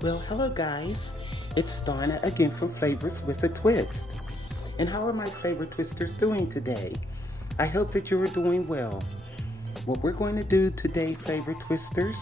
Well, hello guys. It's Donna again from Flavors with a Twist. And how are my flavor twisters doing today? I hope that you are doing well. What we're going to do today, flavor twisters,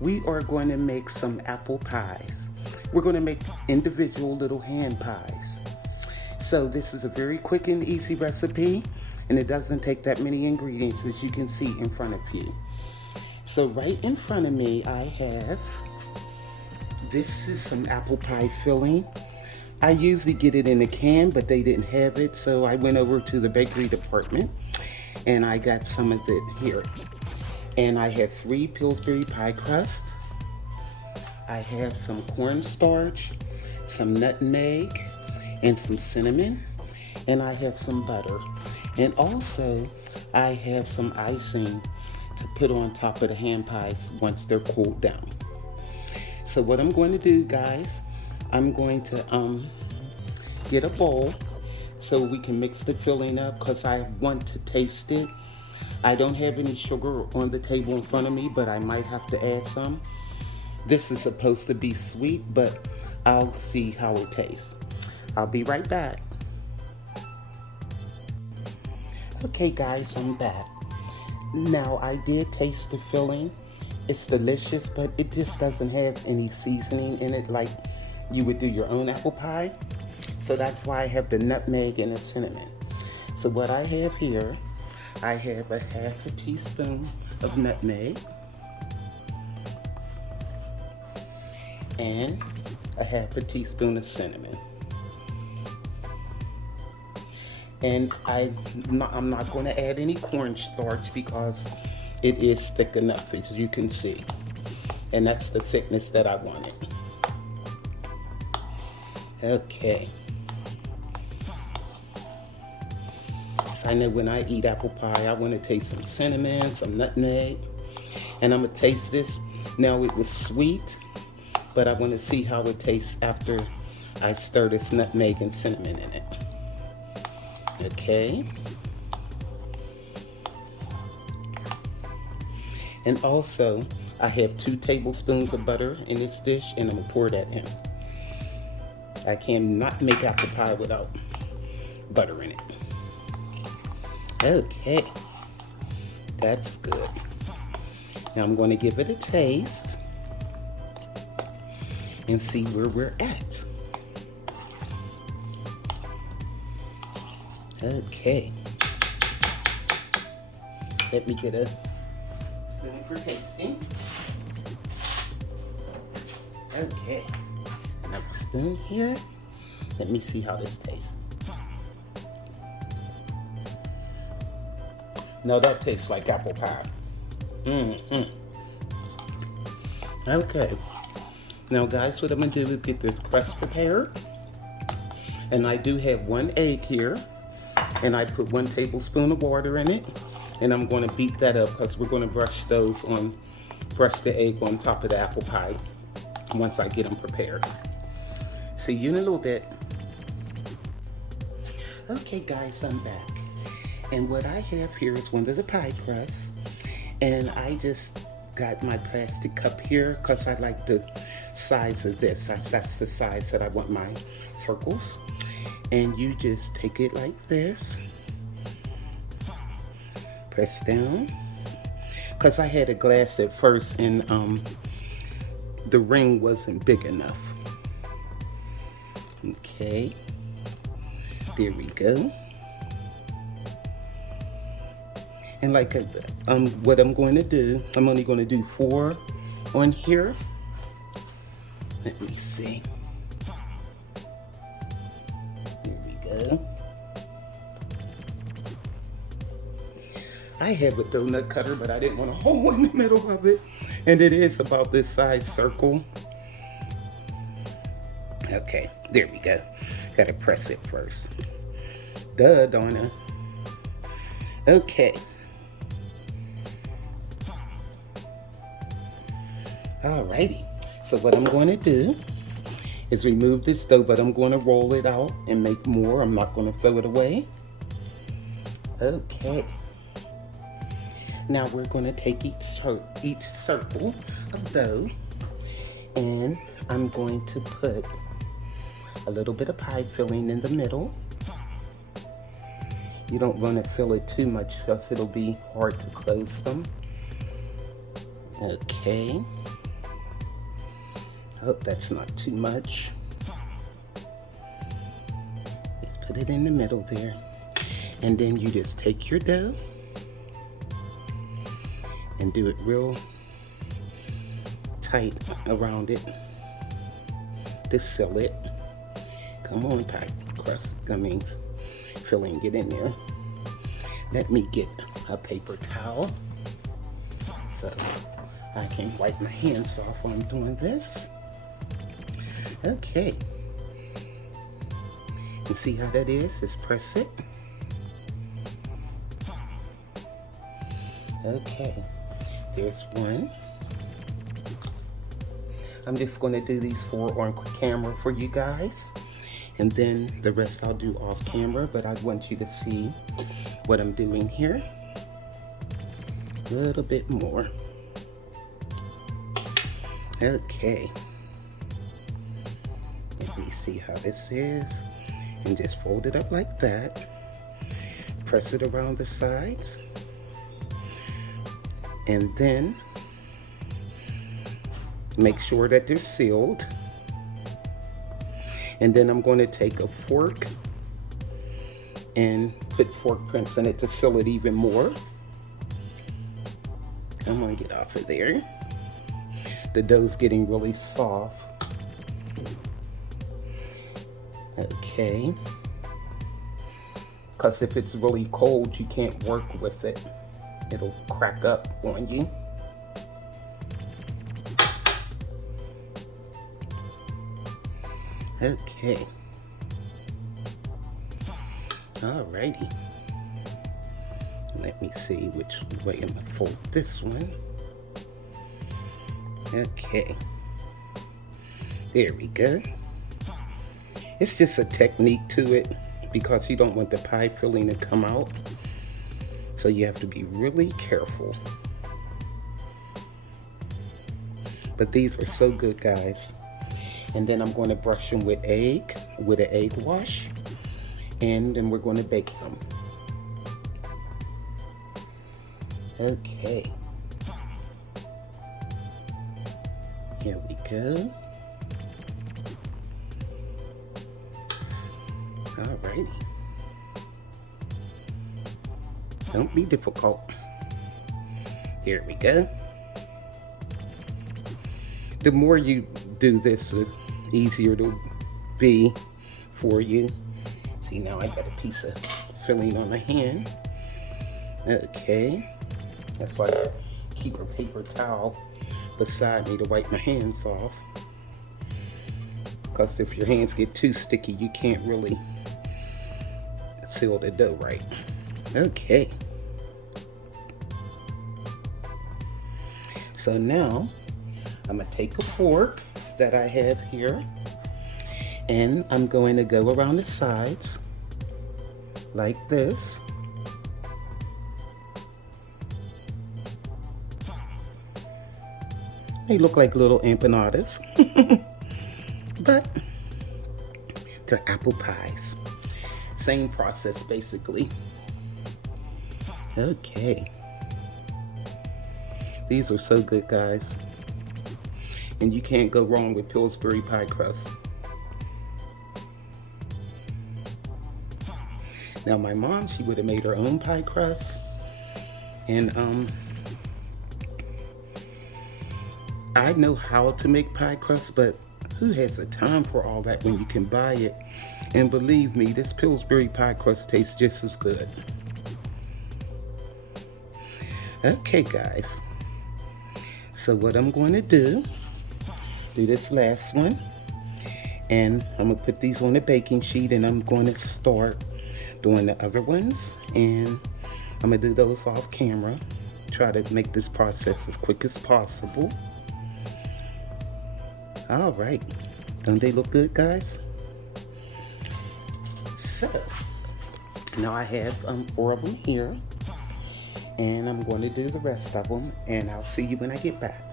we are going to make some apple pies. We're going to make individual little hand pies. So this is a very quick and easy recipe, and it doesn't take that many ingredients, as you can see in front of you. So right in front of me, I have, this is some apple pie filling. I usually get it in a can, but they didn't have it, so I went over to the bakery department and I got some of it here. And I have 3 Pillsbury Pie Crust. I have some cornstarch, some nutmeg, and some cinnamon. And I have some butter. And also, I have some icing to put on top of the hand pies once they're cooled down. So what I'm going to do, guys, I'm going to get a bowl so we can mix the filling up, because I want to taste it. I don't have any sugar on the table in front of me, but I might have to add some. This is supposed to be sweet, but I'll see how it tastes. I'll be right back. Okay guys, I'm back. Now I did taste the filling. It's delicious, but it just doesn't have any seasoning in it like you would do your own apple pie. So that's why I have the nutmeg and the cinnamon. So what I have here, I have a half a teaspoon of nutmeg and a half a teaspoon of cinnamon. And I'm not going to add any cornstarch because it is thick enough, as you can see. And that's the thickness that I wanted. Okay. So I know when I eat apple pie, I want to taste some cinnamon, some nutmeg. And I'm going to taste this. Now it was sweet, but I want to see how it tastes after I stir this nutmeg and cinnamon in it. Okay. And also, I have 2 tablespoons of butter in this dish, and I'm gonna pour that in. I cannot make apple pie without butter in it. Okay, that's good. Now I'm gonna give it a taste and see where we're at. Okay. Let me get a spoon for tasting. Okay. Another spoon here. Let me see how this tastes. No, that tastes like apple pie. Okay. Now guys, what I'm gonna do is get the crust prepared. And I do have 1 egg here. And I put 1 tablespoon of water in it. And I'm going to beat that up because we're going to brush the egg on top of the apple pie once I get them prepared. See you in a little bit. Okay guys, I'm back. And what I have here is one of the pie crusts. And I just got my plastic cup here because I like the size of this. That's the size that I want my circles. And you just take it like this. Press down. Because I had a glass at first and the ring wasn't big enough. Okay. There we go. And like what I'm going to do, I'm only going to do 4 on here. Let me see. I have a donut cutter, but I didn't want a hole in the middle of it. And it is about this size circle. Okay, there we go. Gotta press it first. Duh, Donna. Okay. Alrighty. So what I'm going to do is remove this dough, but I'm going to roll it out and make more. I'm not going to throw it away. Okay. Now we're going to take each circle of dough and I'm going to put a little bit of pie filling in the middle. You don't want to fill it too much, else it'll be hard to close them. Okay. Hope that's not too much. Just put it in the middle there. And then you just take your dough and do it real tight around it to seal it. Come on, pie crust, filling, get in there. Let me get a paper towel so I can wipe my hands off while I'm doing this. Okay. You see how that is? Just press it. Okay, there's one. I'm just going to do these 4 on camera for you guys, and then the rest I'll do off camera, but I want you to see what I'm doing here. A little bit more. Okay. Let me see how this is, and just fold it up like that. Press it around the sides. And then make sure that they're sealed. And then I'm going to take a fork and put fork prints in it to seal it even more. I'm going to get off of there. The dough's getting really soft. Okay. Because if it's really cold, you can't work with it. It'll crack up on you. Okay. Alrighty. Let me see which way I'm gonna fold this one. Okay. There we go. It's just a technique to it because you don't want the pie filling to come out. So you have to be really careful. But these are so good, guys. And then I'm going to brush them with an egg wash. And then we're going to bake them. Okay. Here we go. Alrighty. Don't be difficult. Here we go. The more you do this, the easier it'll be for you. See, now I got a piece of filling on my hand. Okay. That's why I keep a paper towel beside me to wipe my hands off. Because if your hands get too sticky, you can't really seal the dough right. Okay. So now I'm going to take a fork that I have here and I'm going to go around the sides like this. They look like little empanadas, but they're apple pies. Same process basically. Okay. These are so good, guys. And you can't go wrong with Pillsbury Pie Crust. Now my mom, she would have made her own pie crust. And I know how to make pie crust, but who has the time for all that when you can buy it? And believe me, this Pillsbury Pie Crust tastes just as good. Okay, guys. So what I'm going to do this last one, and I'm going to put these on a baking sheet, and I'm going to start doing the other ones, and I'm going to do those off camera. Try to make this process as quick as possible. All right. Don't they look good, guys? So, now I have 4 of them here, and I'm going to do the rest of them, and I'll see you when I get back.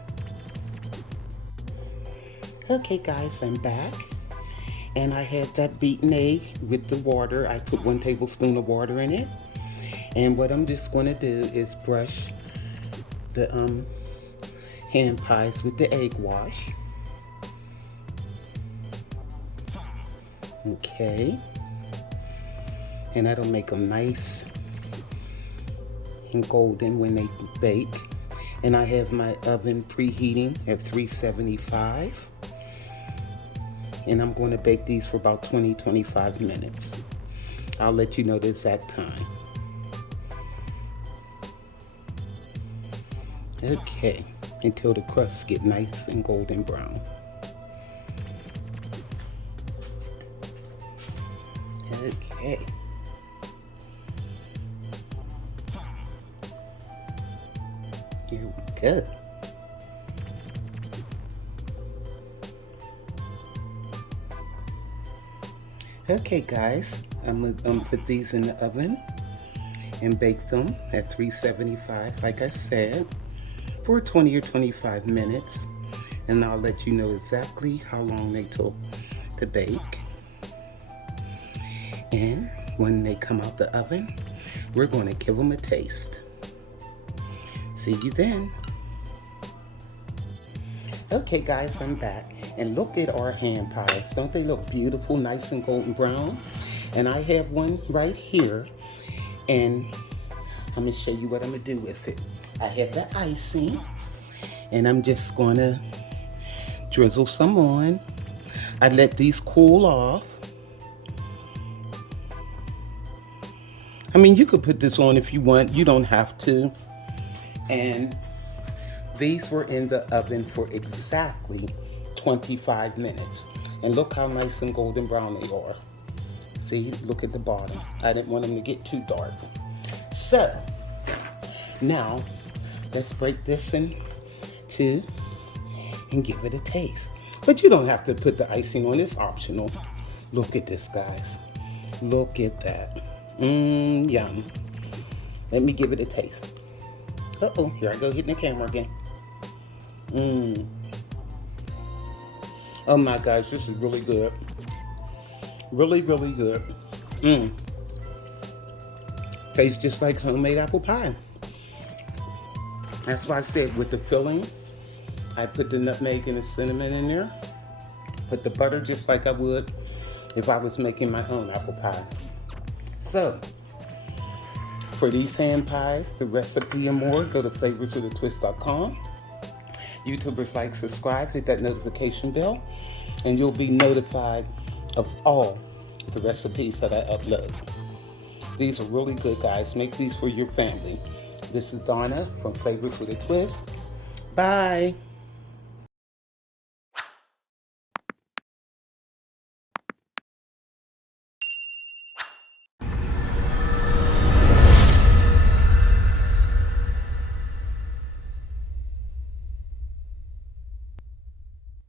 Okay guys, I'm back. And I had that beaten egg with the water. I put 1 tablespoon of water in it. And what I'm just going to do is brush the hand pies with the egg wash. Okay. And that'll make them nice and golden when they bake. And I have my oven preheating at 375. And I'm going to bake these for about 20-25 minutes. I'll let you know the exact time. Okay, until the crusts get nice and golden brown. Okay. Here we go. Okay guys, I'm gonna put these in the oven and bake them at 375, like I said, for 20 or 25 minutes. And I'll let you know exactly how long they took to bake. And when they come out the oven, we're going to give them a taste. See you then. Okay guys, I'm back. And look at our hand pies. Don't they look beautiful, nice and golden brown? And I have one right here. And I'm going to show you what I'm going to do with it. I have the icing. And I'm just going to drizzle some on. I let these cool off. I mean, you could put this on if you want. You don't have to. And these were in the oven for exactly 25 minutes. And look how nice and golden brown they are. See, look at the bottom. I didn't want them to get too dark. So, now, let's break this in two and give it a taste. But you don't have to put the icing on, it's optional. Look at this, guys. Look at that. Yum. Let me give it a taste. Uh-oh, here I go hitting the camera again. Oh my gosh, this is really good. Really, really good. Tastes just like homemade apple pie. That's why I said with the filling, I put the nutmeg and the cinnamon in there. Put the butter just like I would if I was making my own apple pie. So, for these hand pies, the recipe and more, go to flavorswithatwist.com. YouTubers like, subscribe, hit that notification bell, and you'll be notified of all the recipes that I upload. These are really good, guys. Make these for your family. This is Donna from Flavors with a Twist. Bye.